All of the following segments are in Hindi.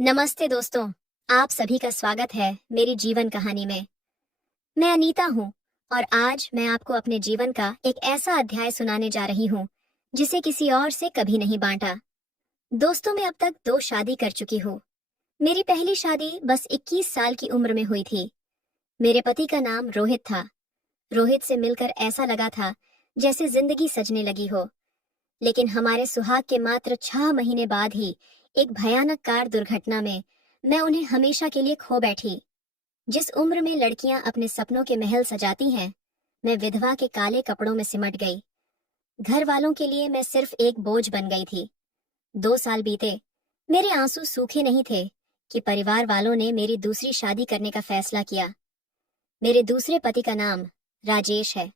नमस्ते दोस्तों। आप सभी का स्वागत है मेरी जीवन कहानी में। मैं अनीता हूँ और आज मैं आपको अपने जीवन का एक ऐसा अध्याय सुनाने जा रही हूँ जिसे किसी और से कभी नहीं बांटा। दोस्तों, मैं अब तक 2 शादी कर चुकी हूँ। मेरी पहली शादी बस 21 साल की उम्र में हुई थी। मेरे पति का नाम रोहित था। रोहित से मिलकर ऐसा लगा था जैसे जिंदगी सजने लगी हो। लेकिन हमारे सुहाग के मात्र 6 महीने बाद ही एक भयानक कार दुर्घटना में मैं उन्हें हमेशा के लिए खो बैठी। जिस उम्र में लड़कियां अपने सपनों के महल सजाती हैं, मैं विधवा के काले कपड़ों में सिमट गई। घर वालों के लिए मैं सिर्फ एक बोझ बन गई थी। 2 साल बीते, मेरे आंसू सूखे नहीं थे कि परिवार वालों ने मेरी दूसरी शादी करने का फैसला किया। मेरे दूसरे पति का नाम राजेश है।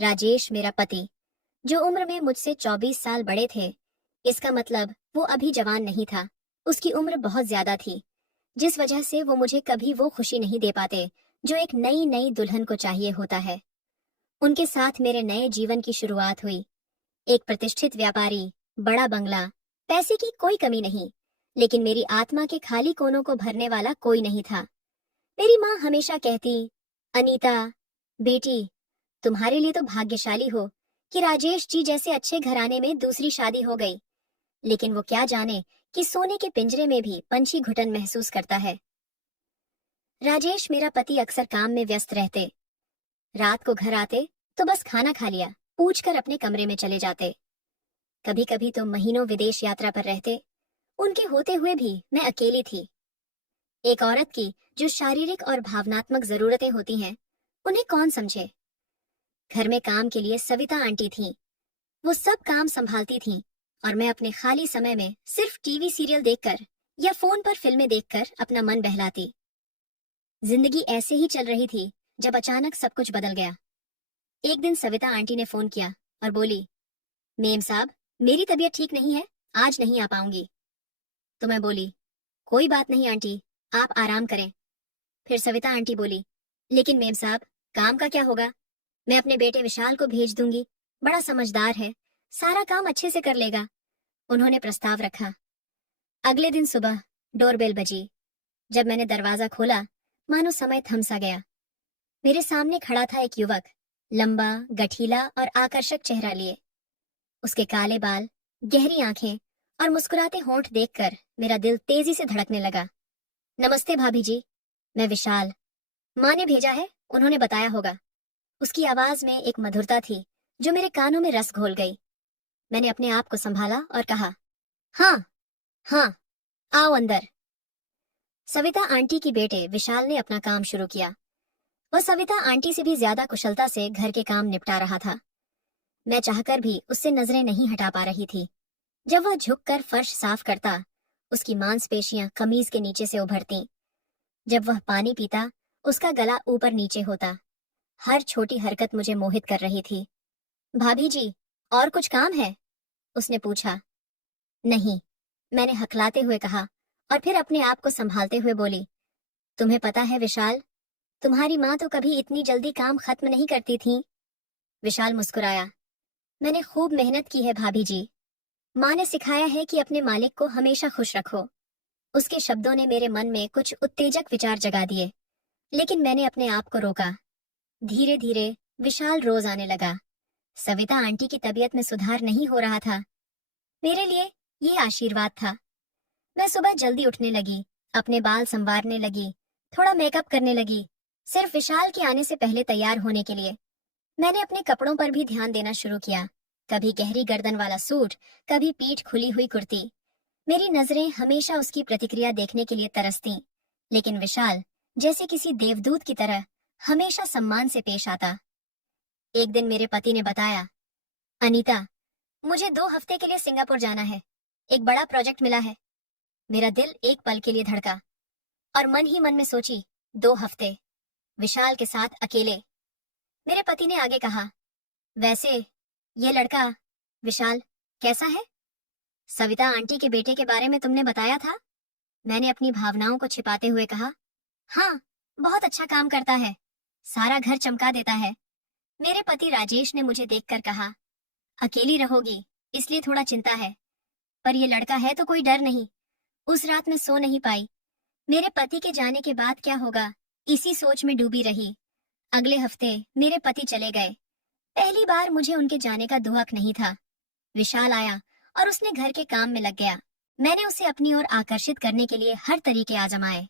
राजेश मेरा पति, जो उम्र में मुझसे 24 साल बड़े थे। इसका मतलब वो अभी जवान नहीं था, उसकी उम्र बहुत ज्यादा थी, जिस वजह से वो मुझे कभी वो खुशी नहीं दे पाते जो एक नई नई दुल्हन को चाहिए होता है। उनके साथ मेरे नए जीवन की शुरुआत हुई। एक प्रतिष्ठित व्यापारी, बड़ा बंगला, पैसे की कोई कमी नहीं, लेकिन मेरी आत्मा के खाली कोनों को भरने वाला कोई नहीं था। मेरी माँ हमेशा कहती, अनीता बेटी, तुम्हारे लिए तो भाग्यशाली हो कि राजेश जी जैसे अच्छे घराने में दूसरी शादी हो गई। लेकिन वो क्या जाने कि सोने के पिंजरे में भी पंछी घुटन महसूस करता है। राजेश मेरा पति अक्सर काम में व्यस्त रहते। रात को घर आते तो बस खाना खा लिया पूछकर अपने कमरे में चले जाते। कभी कभी तो महीनों विदेश यात्रा पर रहते। उनके होते हुए भी मैं अकेली थी। एक औरत की जो शारीरिक और भावनात्मक जरूरतें होती हैं, उन्हें कौन समझे। घर में काम के लिए सविता आंटी थीं। वो सब काम संभालती थीं और मैं अपने खाली समय में सिर्फ टीवी सीरियल देखकर या फोन पर फिल्में देखकर अपना मन बहलाती। जिंदगी ऐसे ही चल रही थी जब अचानक सब कुछ बदल गया। एक दिन सविता आंटी ने फोन किया और बोली, मेम साहब, मेरी तबीयत ठीक नहीं है, आज नहीं आ पाऊंगी। तो मैं बोली, कोई बात नहीं आंटी, आप आराम करें। फिर सविता आंटी बोली, लेकिन मेम साहब, काम का क्या होगा? मैं अपने बेटे विशाल को भेज दूंगी, बड़ा समझदार है, सारा काम अच्छे से कर लेगा। उन्होंने प्रस्ताव रखा। अगले दिन सुबह डोरबेल बजी। जब मैंने दरवाजा खोला, मानो समय थम सा गया। मेरे सामने खड़ा था एक युवक, लंबा, गठीला और आकर्षक चेहरा लिए। उसके काले बाल, गहरी आंखें और मुस्कुराते होंठ देखकर मेरा दिल तेजी से धड़कने लगा। नमस्ते भाभी जी, मैं विशाल। माँ ने भेजा है, उन्होंने बताया होगा। उसकी आवाज में एक मधुरता थी जो मेरे कानों में रस घोल गई। मैंने अपने आप को संभाला और कहा, हाँ हाँ, आओ अंदर। सविता आंटी की बेटे विशाल ने अपना काम शुरू किया। वह सविता आंटी से भी ज्यादा कुशलता से घर के काम निपटा रहा था। मैं चाहकर भी उससे नजरें नहीं हटा पा रही थी। जब वह झुककर फर्श साफ करता, उसकी मांसपेशियां कमीज के नीचे से उभरती। जब वह पानी पीता, उसका गला ऊपर नीचे होता। हर छोटी हरकत मुझे मोहित कर रही थी। भाभी जी, और कुछ काम है? उसने पूछा। नहीं, मैंने हकलाते हुए कहा और फिर अपने आप को संभालते हुए बोली, तुम्हें पता है विशाल, तुम्हारी माँ तो कभी इतनी जल्दी काम खत्म नहीं करती थी। विशाल मुस्कुराया। मैंने खूब मेहनत की है भाभी जी। माँ ने सिखाया है कि अपने मालिक को हमेशा खुश रखो। उसके शब्दों ने मेरे मन में कुछ उत्तेजक विचार जगा दिए, लेकिन मैंने अपने आप को रोका। धीरे धीरे विशाल रोज आने लगा। सविता आंटी की तबीयत में सुधार नहीं हो रहा था। मेरे लिए ये आशीर्वाद था। मैं सुबह जल्दी उठने लगी, अपने बाल संवारने लगी, थोड़ा मेकअप करने लगी, सिर्फ विशाल के आने से पहले तैयार होने के लिए। मैंने अपने कपड़ों पर भी ध्यान देना शुरू किया। कभी गहरी गर्दन वाला सूट, कभी पीठ खुली हुई कुर्ती। मेरी नजरें हमेशा उसकी प्रतिक्रिया देखने के लिए तरसतीं, लेकिन विशाल जैसे किसी देवदूत की तरह हमेशा सम्मान से पेश आता। एक दिन मेरे पति ने बताया, अनीता, मुझे 2 हफ्ते के लिए सिंगापुर जाना है। एक बड़ा प्रोजेक्ट मिला है। मेरा दिल एक पल के लिए धड़का और मन ही मन में सोची, 2 हफ्ते विशाल के साथ अकेले। मेरे पति ने आगे कहा, वैसे ये लड़का विशाल कैसा है? सविता आंटी के बेटे के बारे में तुमने बताया था। मैंने अपनी भावनाओं को छिपाते हुए कहा, हाँ, बहुत अच्छा काम करता है, सारा घर चमका देता है। मेरे पति राजेश ने मुझे देखकर कहा, अकेली रहोगी इसलिए थोड़ा चिंता है, पर ये लड़का है तो कोई डर नहीं। उस रात मैं सो नहीं पाई। मेरे पति के जाने के बाद क्या होगा, इसी सोच में डूबी रही। अगले हफ्ते मेरे पति चले गए। पहली बार मुझे उनके जाने का दुहक नहीं था। विशाल आया और उसने घर के काम में लग गया। मैंने उसे अपनी ओर आकर्षित करने के लिए हर तरीके आजमाए।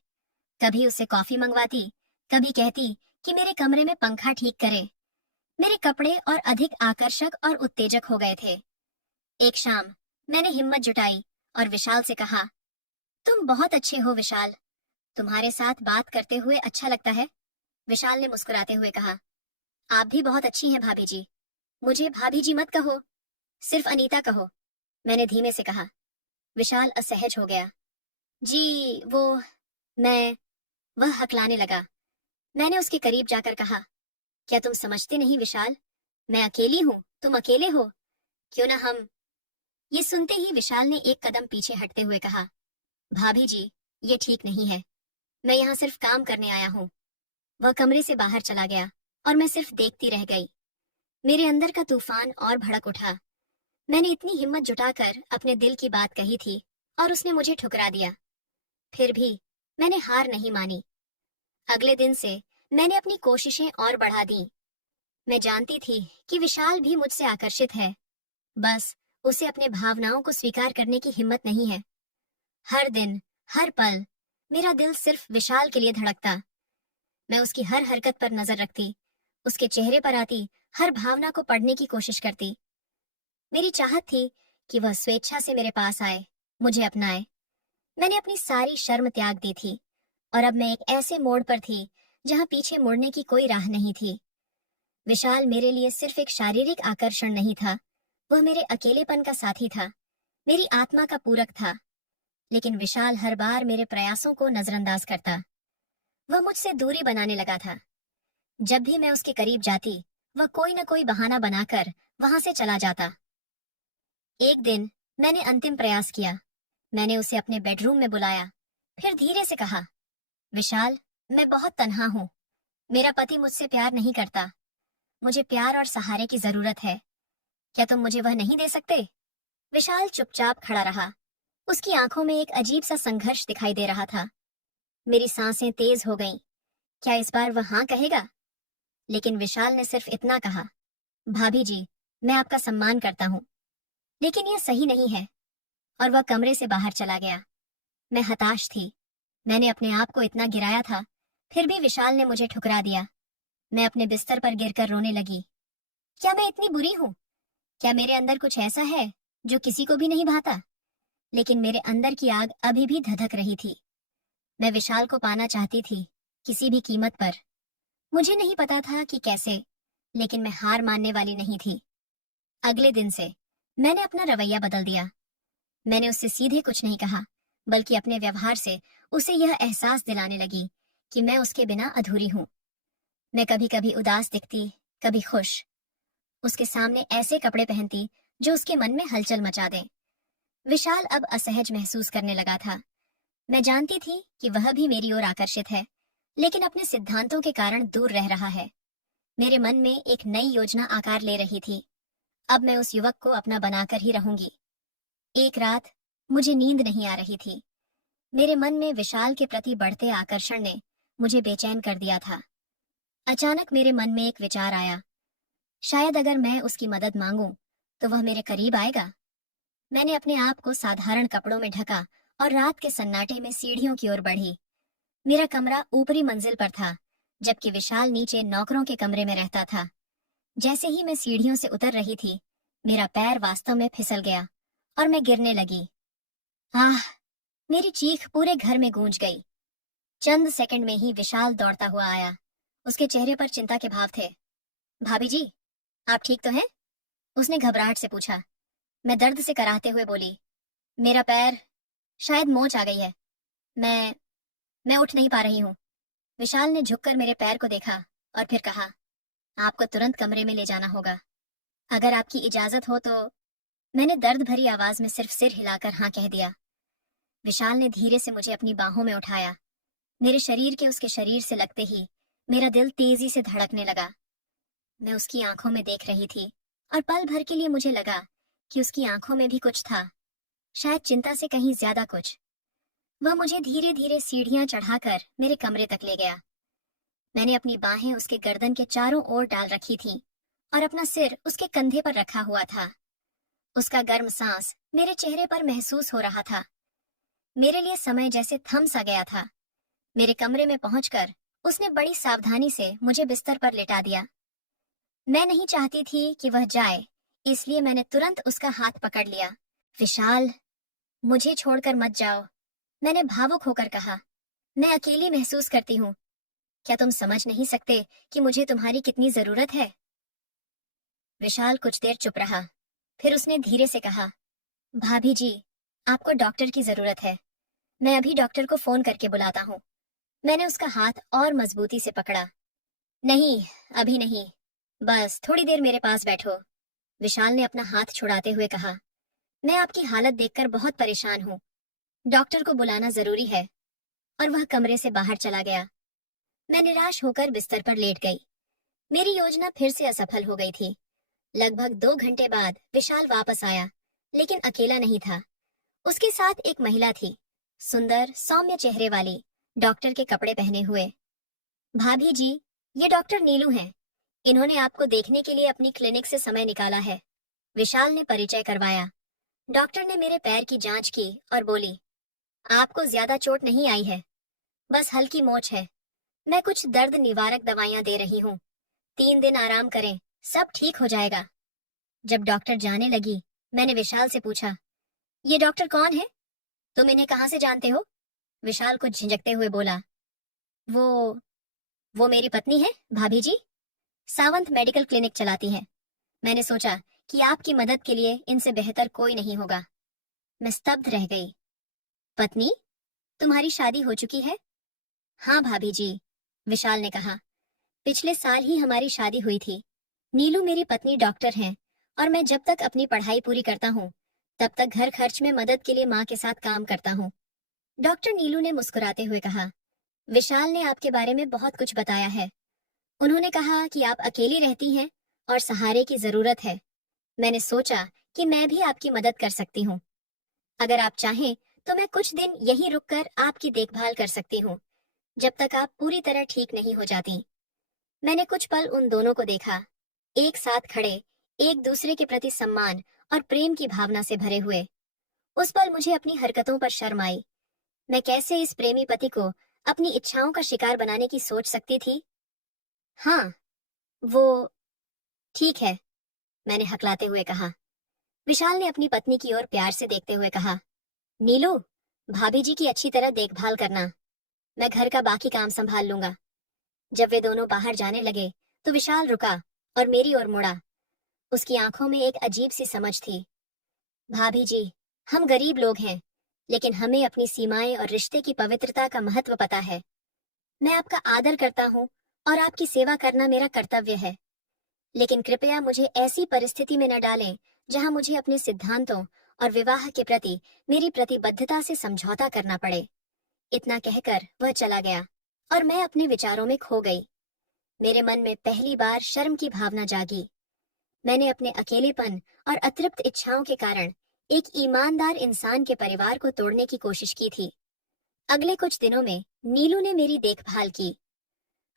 कभी उसे कॉफी मंगवाती, कभी कहती कि मेरे कमरे में पंखा ठीक करे। मेरे कपड़े और अधिक आकर्षक और उत्तेजक हो गए थे। एक शाम मैंने हिम्मत जुटाई और विशाल से कहा, तुम बहुत अच्छे हो विशाल, तुम्हारे साथ बात करते हुए अच्छा लगता है। विशाल ने मुस्कुराते हुए कहा, आप भी बहुत अच्छी हैं भाभी जी। मुझे भाभी जी मत कहो, सिर्फ अनीता कहो, मैंने धीमे से कहा। विशाल असहज हो गया। जी वो, मैं, वह हकलाने लगा। मैंने उसके करीब जाकर कहा, क्या तुम समझते नहीं विशाल, मैं अकेली हूँ, तुम अकेले हो, क्यों ना हम। ये सुनते ही विशाल ने एक कदम पीछे हटते हुए कहा, भाभी जी, ये ठीक नहीं है, मैं यहाँ सिर्फ काम करने आया हूँ। वह कमरे से बाहर चला गया और मैं सिर्फ देखती रह गई। मेरे अंदर का तूफान और भड़क उठा। मैंने इतनी हिम्मत जुटाकर अपने दिल की बात कही थी और उसने मुझे ठुकरा दिया। फिर भी मैंने हार नहीं मानी। अगले दिन से मैंने अपनी कोशिशें और बढ़ा दी। मैं जानती थी कि विशाल भी मुझसे आकर्षित है, बस उसे अपने भावनाओं को स्वीकार करने की हिम्मत नहीं है। हर दिन, हर पल मेरा दिल सिर्फ विशाल के लिए धड़कता। मैं उसकी हर हरकत पर नजर रखती, उसके चेहरे पर आती हर भावना को पढ़ने की कोशिश करती। मेरी चाहत थी कि वह स्वेच्छा से मेरे पास आए, मुझे अपनाए। मैंने अपनी सारी शर्म त्याग दी थी और अब मैं एक ऐसे मोड़ पर थी जहां पीछे मुड़ने की कोई राह नहीं थी। विशाल मेरे लिए सिर्फ एक शारीरिक आकर्षण नहीं था, वह मेरे अकेलेपन का साथी था, मेरी आत्मा का पूरक था। लेकिन विशाल हर बार मेरे प्रयासों को नजरअंदाज करता। वह मुझसे दूरी बनाने लगा था। जब भी मैं उसके करीब जाती, वह कोई न कोई बहाना बनाकर वहां से चला जाता। एक दिन मैंने अंतिम प्रयास किया। मैंने उसे अपने बेडरूम में बुलाया, फिर धीरे से कहा, विशाल, मैं बहुत तन्हा हूँ। मेरा पति मुझसे प्यार नहीं करता। मुझे प्यार और सहारे की जरूरत है। क्या तुम मुझे वह नहीं दे सकते? विशाल चुपचाप खड़ा रहा। उसकी आंखों में एक अजीब सा संघर्ष दिखाई दे रहा था। मेरी सांसें तेज हो गईं। क्या इस बार वह हाँ कहेगा? लेकिन विशाल ने सिर्फ इतना कहा, भाभी जी, मैं आपका सम्मान करता हूँ, लेकिन यह सही नहीं है, और वह कमरे से बाहर चला गया। मैं हताश थी। मैंने अपने आप को इतना गिराया था, फिर भी विशाल ने मुझे ठुकरा दिया। मैं अपने बिस्तर पर गिरकर रोने लगी। क्या मैं इतनी बुरी हूँ? क्या मेरे अंदर कुछ ऐसा है जो किसी को भी नहीं भाता? लेकिन मेरे अंदर की आग अभी भी धधक रही थी। मैं विशाल को पाना चाहती थी, किसी भी कीमत पर। मुझे नहीं पता था कि कैसे, लेकिन मैं हार मानने वाली नहीं थी। अगले दिन से मैंने अपना रवैया बदल दिया। मैंने उससे सीधे कुछ नहीं कहा, बल्कि अपने व्यवहार से उसे यह एहसास दिलाने लगी कि मैं उसके बिना अधूरी हूँ। मैं कभी कभी उदास दिखती, कभी खुश। उसके सामने ऐसे कपड़े पहनती जो उसके मन में हलचल मचा दें। विशाल अब असहज महसूस करने लगा था। मैं जानती थी कि वह भी मेरी ओर आकर्षित है, लेकिन अपने सिद्धांतों के कारण दूर रह रहा है। मेरे मन में एक नई योजना आकार ले रही थी। अब मैं उस युवक को अपना बनाकर ही रहूंगी। एक रात मुझे नींद नहीं आ रही थी। मेरे मन में विशाल के प्रति बढ़ते आकर्षण ने मुझे बेचैन कर दिया था। अचानक मेरे मन में एक विचार आया, शायद अगर मैं उसकी मदद मांगूं तो वह मेरे करीब आएगा। मैंने अपने आप को साधारण कपड़ों में ढका और रात के सन्नाटे में सीढ़ियों की ओर बढ़ी। मेरा कमरा ऊपरी मंजिल पर था, जबकि विशाल नीचे नौकरों के कमरे में रहता था। जैसे ही मैं सीढ़ियों से उतर रही थी, मेरा पैर वास्तव में फिसल गया और मैं गिरने लगी। आह! मेरी चीख पूरे घर में गूंज गई। चंद सेकंड में ही विशाल दौड़ता हुआ आया। उसके चेहरे पर चिंता के भाव थे। भाभी जी, आप ठीक तो हैं? उसने घबराहट से पूछा। मैं दर्द से कराहते हुए बोली, मेरा पैर, शायद मोच आ गई है। मैं मैं उठ नहीं पा रही हूँ। विशाल ने झुककर मेरे पैर को देखा और फिर कहा, आपको तुरंत कमरे में ले जाना होगा। अगर आपकी इजाजत हो तो। मैंने दर्द भरी आवाज में सिर्फ सिर हिलाकर हाँ कह दिया। विशाल ने धीरे से मुझे अपनी बाहों में उठाया। मेरे शरीर के उसके शरीर से लगते ही मेरा दिल तेजी से धड़कने लगा। मैं उसकी आंखों में देख रही थी और पल भर के लिए मुझे लगा कि उसकी आंखों में भी कुछ था, शायद चिंता से कहीं ज्यादा कुछ। वह मुझे धीरे धीरे सीढ़ियां चढ़ाकर मेरे कमरे तक ले गया। मैंने अपनी बाहें उसके गर्दन के चारों ओर डाल रखी थीं और अपना सिर उसके कंधे पर रखा हुआ था। उसका गर्म सांस मेरे चेहरे पर महसूस हो रहा था। मेरे लिए समय जैसे थम सा गया था। मेरे कमरे में पहुंचकर उसने बड़ी सावधानी से मुझे बिस्तर पर लेटा दिया। मैं नहीं चाहती थी कि वह जाए, इसलिए मैंने तुरंत उसका हाथ पकड़ लिया। विशाल, मुझे छोड़कर मत जाओ, मैंने भावुक होकर कहा। मैं अकेली महसूस करती हूँ। क्या तुम समझ नहीं सकते कि मुझे तुम्हारी कितनी जरूरत है? विशाल कुछ देर चुप रहा। फिर उसने धीरे से कहा, भाभी जी, आपको डॉक्टर की जरूरत है। मैं अभी डॉक्टर को फोन करके बुलाता हूँ। मैंने उसका हाथ और मजबूती से पकड़ा। नहीं, अभी नहीं, बस थोड़ी देर मेरे पास बैठो। विशाल ने अपना हाथ छुड़ाते हुए कहा। मैं आपकी हालत देखकर बहुत परेशान हूँ। डॉक्टर को बुलाना जरूरी है। और वह कमरे से बाहर चला गया। मैं निराश होकर बिस्तर पर लेट गई। मेरी योजना फिर से असफल हो गई थी। लगभग 2 घंटे बाद विशाल वापस आया, लेकिन अकेला नहीं था। उसके साथ एक महिला थी, सुंदर सौम्य चेहरे वाली, डॉक्टर के कपड़े पहने हुए। भाभी जी, ये डॉक्टर नीलू हैं। इन्होंने आपको देखने के लिए अपनी क्लिनिक से समय निकाला है। विशाल ने परिचय करवाया। डॉक्टर ने मेरे पैर की जांच की और बोली, आपको ज्यादा चोट नहीं आई है, बस हल्की मोच है। मैं कुछ दर्द निवारक दवाइयां दे रही हूँ। 3 दिन आराम करें, सब ठीक हो जाएगा। जब डॉक्टर जाने लगी, मैंने विशाल से पूछा, ये डॉक्टर कौन है? तुम इन्हें कहाँ से जानते हो? विशाल कुछ झिझकते हुए बोला, वो वो मेरी पत्नी है, भाभी जी। सावंत मेडिकल क्लिनिक चलाती हैं। मैंने सोचा कि आपकी मदद के लिए इनसे बेहतर कोई नहीं होगा। मैं स्तब्ध रह गई। पत्नी? तुम्हारी शादी हो चुकी है? हाँ भाभी जी, विशाल ने कहा। पिछले साल ही हमारी शादी हुई थी। नीलू मेरी पत्नी डॉक्टर हैं और मैं जब तक अपनी पढ़ाई पूरी करता हूँ, तब तक घर खर्च में मदद के लिए माँ के साथ काम करता हूँ। डॉक्टर नीलू ने मुस्कुराते हुए कहा, विशाल ने आपके बारे में बहुत कुछ बताया है। उन्होंने कहा कि आप अकेली रहती हैं और सहारे की जरूरत है। मैंने सोचा कि मैं भी आपकी मदद कर सकती हूँ। अगर आप चाहें तो मैं कुछ दिन यहीं रुककर आपकी देखभाल कर सकती हूँ, जब तक आप पूरी तरह ठीक नहीं हो जाती। मैंने कुछ पल उन दोनों को देखा, एक साथ खड़े, एक दूसरे के प्रति सम्मान और प्रेम की भावना से भरे हुए। उस पल मुझे अपनी हरकतों पर शर्म आई। मैं कैसे इस प्रेमी पति को अपनी इच्छाओं का शिकार बनाने की सोच सकती थी? हाँ, वो ठीक है, मैंने हकलाते हुए कहा। विशाल ने अपनी पत्नी की ओर प्यार से देखते हुए कहा, नीलू, भाभी जी की अच्छी तरह देखभाल करना। मैं घर का बाकी काम संभाल लूंगा। जब वे दोनों बाहर जाने लगे तो विशाल रुका और मेरी ओर मुड़ा। उसकी आंखों में एक अजीब सी समझ थी। भाभी जी, हम गरीब लोग हैं, लेकिन हमें अपनी सीमाएं और रिश्ते की पवित्रता का महत्व पता है। मैं आपका आदर करता हूँ और आपकी सेवा करना मेरा कर्तव्य है, लेकिन कृपया मुझे ऐसी परिस्थिति में न डालें जहां मुझे अपने सिद्धांतों और विवाह के प्रति मेरी प्रतिबद्धता से समझौता करना पड़े। इतना कहकर वह चला गया और मैं अपने विचारों में खो गई। मेरे मन में पहली बार शर्म की भावना जागी। मैंने अपने अकेलेपन और अतृप्त इच्छाओं के कारण एक ईमानदार इंसान के परिवार को तोड़ने की कोशिश की थी। अगले कुछ दिनों में नीलू ने मेरी देखभाल की।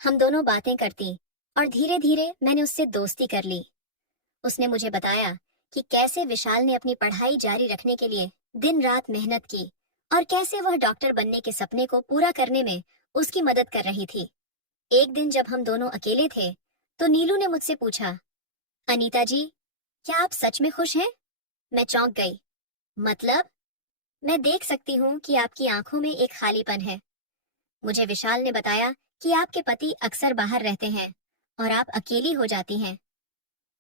हम दोनों बातें करती और धीरे धीरे मैंने उससे दोस्ती कर ली। उसने मुझे बताया कि कैसे विशाल ने अपनी पढ़ाई जारी रखने के लिए दिन रात मेहनत की और कैसे वह डॉक्टर बनने के सपने को पूरा करने में उसकी मदद कर रही थी। एक दिन जब हम दोनों अकेले थे, तो नीलू ने मुझसे पूछा, अनीता जी, क्या आप सच में खुश हैं? मैं चौंक गई। मतलब? मैं देख सकती हूँ कि आपकी आंखों में एक खालीपन है। मुझे विशाल ने बताया कि आपके पति अक्सर बाहर रहते हैं और आप अकेली हो जाती हैं।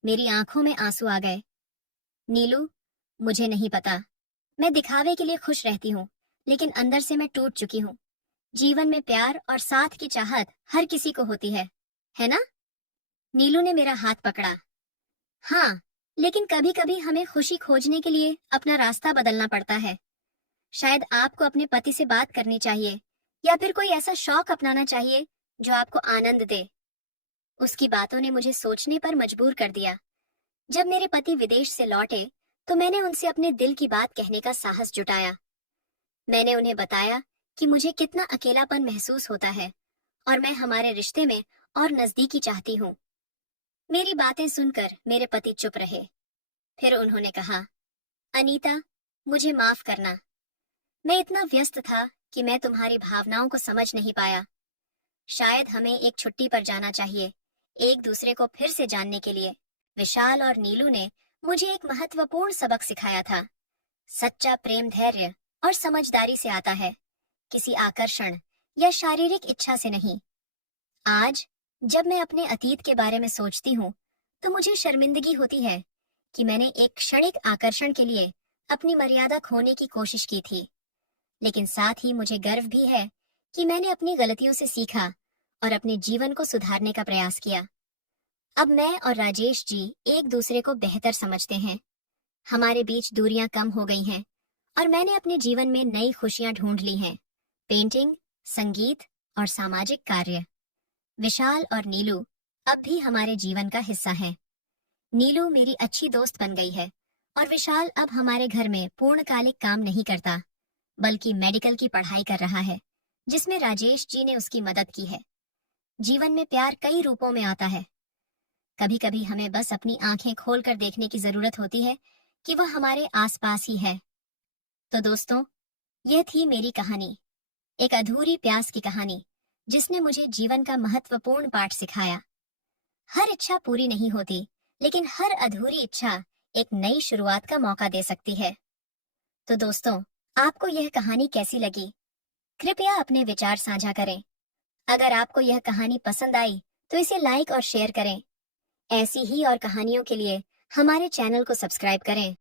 मेरी आंखों में आंसू आ गए। नीलू, मुझे नहीं पता। मैं दिखावे के लिए खुश रहती हूँ, लेकिन अंदर से मैं टूट चुकी हूँ। जीवन में प्यार और साथ की चाहत हर किसी को होती है ना? नीलू ने मेरा हाथ पकड़ा। हाँ, लेकिन कभी कभी हमें खुशी खोजने के लिए अपना रास्ता बदलना पड़ता है। शायद आपको अपने पति से बात करनी चाहिए या फिर कोई ऐसा शौक अपनाना चाहिए जो आपको आनंद दे। उसकी बातों ने मुझे सोचने पर मजबूर कर दिया। जब मेरे पति विदेश से लौटे तो मैंने उनसे अपने दिल की बात कहने का साहस जुटाया। मैंने उन्हें बताया कि मुझे कितना अकेलापन महसूस होता है और मैं हमारे रिश्ते में और नजदीकी चाहती हूँ। मेरी बातें सुनकर मेरे पति चुप रहे। फिर उन्होंने कहा, अनीता, मुझे माफ करना। मैं इतना व्यस्त था कि मैं तुम्हारी भावनाओं को समझ नहीं पाया। शायद हमें एक छुट्टी पर जाना चाहिए, एक दूसरे को फिर से जानने के लिए। विशाल और नीलू ने मुझे एक महत्वपूर्ण सबक सिखाया था। सच्चा प्रेम धैर्य और समझदारी से आता है, किसी आकर्षण या शारीरिक इच्छा से नहीं। आज जब मैं अपने अतीत के बारे में सोचती हूँ तो मुझे शर्मिंदगी होती है कि मैंने एक क्षणिक आकर्षण के लिए अपनी मर्यादा खोने की कोशिश की थी। लेकिन साथ ही मुझे गर्व भी है कि मैंने अपनी गलतियों से सीखा और अपने जीवन को सुधारने का प्रयास किया। अब मैं और राजेश जी एक दूसरे को बेहतर समझते हैं। हमारे बीच दूरियां कम हो गई हैं और मैंने अपने जीवन में नई खुशियां ढूंढ ली हैं। पेंटिंग, संगीत और सामाजिक कार्य। विशाल और नीलू अब भी हमारे जीवन का हिस्सा हैं। नीलू मेरी अच्छी दोस्त बन गई है और विशाल अब हमारे घर में पूर्णकालिक काम नहीं करता, बल्कि मेडिकल की पढ़ाई कर रहा है, जिसमें राजेश जी ने उसकी मदद की है। जीवन में प्यार कई रूपों में आता है। कभी कभी हमें बस अपनी आंखें खोलकर देखने की जरूरत होती है कि वह हमारे आसपास ही है। तो दोस्तों, यह थी मेरी कहानी, एक अधूरी प्यास की कहानी जिसने मुझे जीवन का महत्वपूर्ण पाठ सिखाया। हर इच्छा पूरी नहीं होती, लेकिन हर अधूरी इच्छा एक नई शुरुआत का मौका दे सकती है। तो दोस्तों, आपको यह कहानी कैसी लगी? कृपया अपने विचार साझा करें। अगर आपको यह कहानी पसंद आई तो इसे लाइक और शेयर करें। ऐसी ही और कहानियों के लिए हमारे चैनल को सब्सक्राइब करें